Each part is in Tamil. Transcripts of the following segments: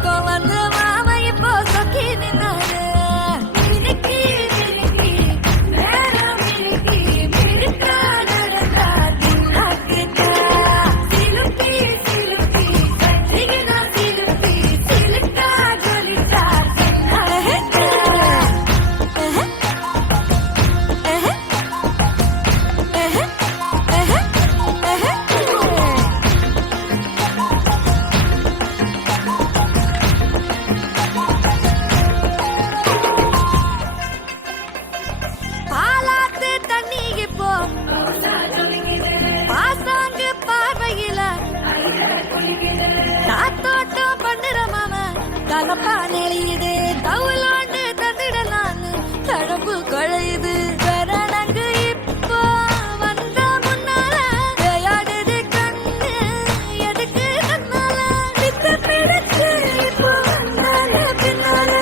பக்கம் வந்து மாமா இப்போ சொக்கி நின்னாரு காத்தோட்டம் பண்ணுற மாமா கலப்பா நெளியுது தவுலாண்டு தந்திடலான்னு தடம்பு குழையுது கரணங்கு இப்போ வந்த முன்னால விளையாடுது கண்ணு எதுக்கு கண்ணால வித்து பிடிச்சு இப்போ வந்தால பின்னால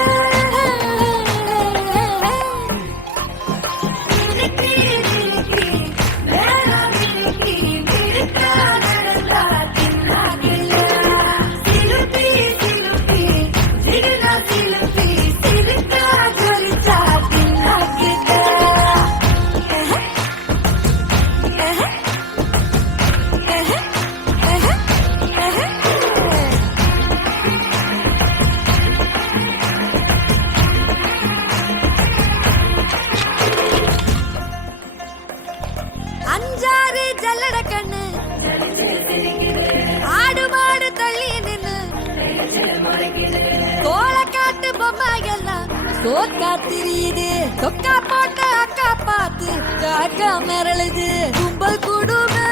அஞ்சாறு ஜல்லட கண்ணு ஆடு மாடு தள்ளி நின்னு கோலக்காட்டு பொம்மை எல்லாம் சோக்கா திரியுது சொக்கா போட்ட அக்கா பார்த்து காக்கா மிரளுது கும்பல் கூடுமே